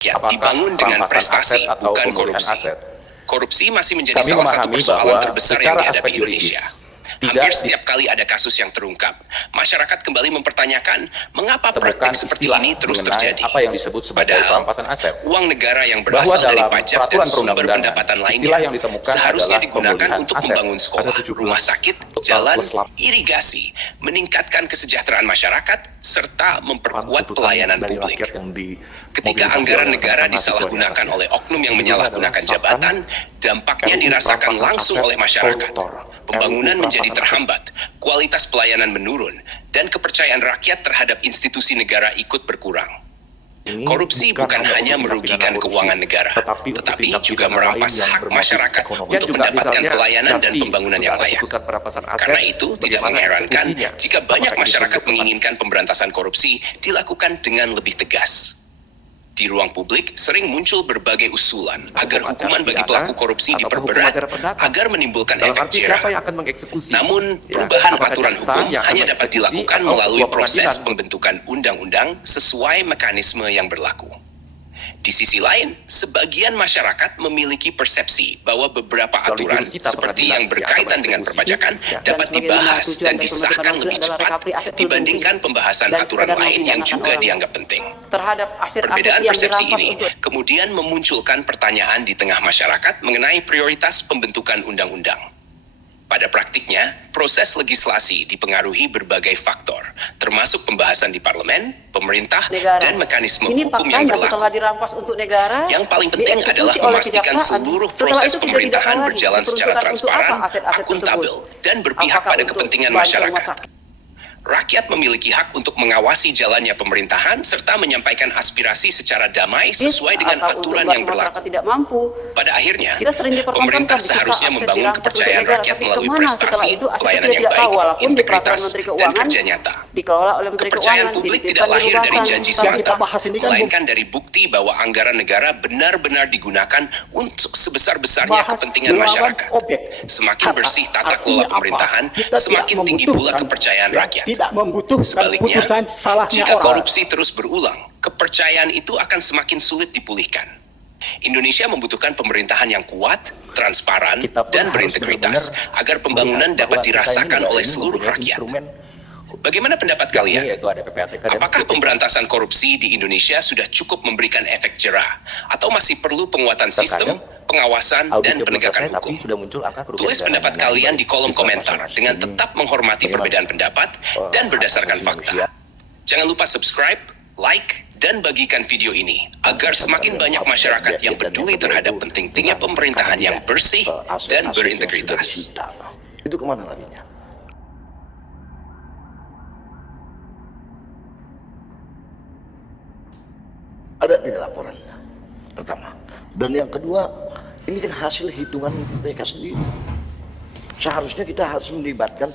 dibangun dengan prestasi, bukan korupsi. Korupsi masih menjadi salah satu persoalan terbesar yang dihadapi Indonesia. Hampir setiap kali ada kasus yang terungkap, masyarakat kembali mempertanyakan mengapa praktik seperti ini terus terjadi. Padahal, uang negara yang berasal dari pajak dan sumber pendapatan lainnya seharusnya digunakan untuk membangun sekolah, rumah sakit, jalan, irigasi, meningkatkan kesejahteraan masyarakat, serta memperkuat pelayanan publik. Ketika anggaran negara disalahgunakan oleh oknum yang menyalahgunakan jabatan, dampaknya dirasakan langsung oleh masyarakat. Pembangunan menjadi terhambat, kualitas pelayanan menurun, dan kepercayaan rakyat terhadap institusi negara ikut berkurang. Korupsi bukan hanya merugikan keuangan negara, tetapi juga merampas hak masyarakat untuk mendapatkan pelayanan dan pembangunan yang layak. Karena itu, tidak mengherankan jika banyak masyarakat menginginkan pemberantasan korupsi dilakukan dengan lebih tegas. Di ruang publik sering muncul berbagai usulan agar hukuman bagi pelaku korupsi diperberat agar menimbulkan efek jerah. Namun, perubahan aturan hukum hanya dapat dilakukan melalui proses pembentukan undang-undang sesuai mekanisme yang berlaku. Di sisi lain, sebagian masyarakat memiliki persepsi bahwa beberapa aturan seperti yang berkaitan dengan perpajakan dapat dibahas dan disahkan lebih cepat dibandingkan pembahasan aturan lain yang juga dianggap penting. Perbedaan persepsi ini kemudian memunculkan pertanyaan di tengah masyarakat mengenai prioritas pembentukan undang-undang. Pada praktiknya, proses legislasi dipengaruhi berbagai faktor, termasuk pembahasan di parlemen, pemerintah, dan mekanisme hukum yang berlaku. Yang paling penting adalah memastikan seluruh proses pemerintahan berjalan secara transparan, akuntabel, dan berpihak pada kepentingan masyarakat. Rakyat memiliki hak untuk mengawasi jalannya pemerintahan serta menyampaikan aspirasi secara damai sesuai dengan aturan yang berlaku. Pada akhirnya, pemerintah seharusnya membangun kepercayaan rakyat melalui prestasi, pelayanan yang baik, integritas, dan kerja nyata. Kepercayaan publik tidak lahir dari janji semata, melainkan dari bukti bahwa anggaran negara benar-benar digunakan untuk sebesar-besarnya kepentingan masyarakat. Semakin bersih tata kelola pemerintahan, semakin tinggi pula kepercayaan rakyat. Sebaliknya, jika korupsi terus berulang, kepercayaan itu akan semakin sulit dipulihkan. Indonesia membutuhkan pemerintahan yang kuat, transparan, dan berintegritas agar pembangunan dapat dirasakan oleh seluruh rakyat. Bagaimana pendapat kalian? Apakah pemberantasan korupsi di Indonesia sudah cukup memberikan efek jerah? Atau masih perlu penguatan sistem, pengawasan, dan penegakan hukum? Tulis pendapat kalian di kolom komentar dengan tetap menghormati perbedaan pendapat dan berdasarkan fakta. Jangan lupa subscribe, like, dan bagikan video ini agar semakin banyak masyarakat yang peduli terhadap pentingnya pemerintahan yang bersih dan berintegritas. Itu kemana larinya? Ada tidak laporan pertama, dan yang kedua, ini kan hasil hitungan mereka sendiri. Seharusnya kita harus melibatkan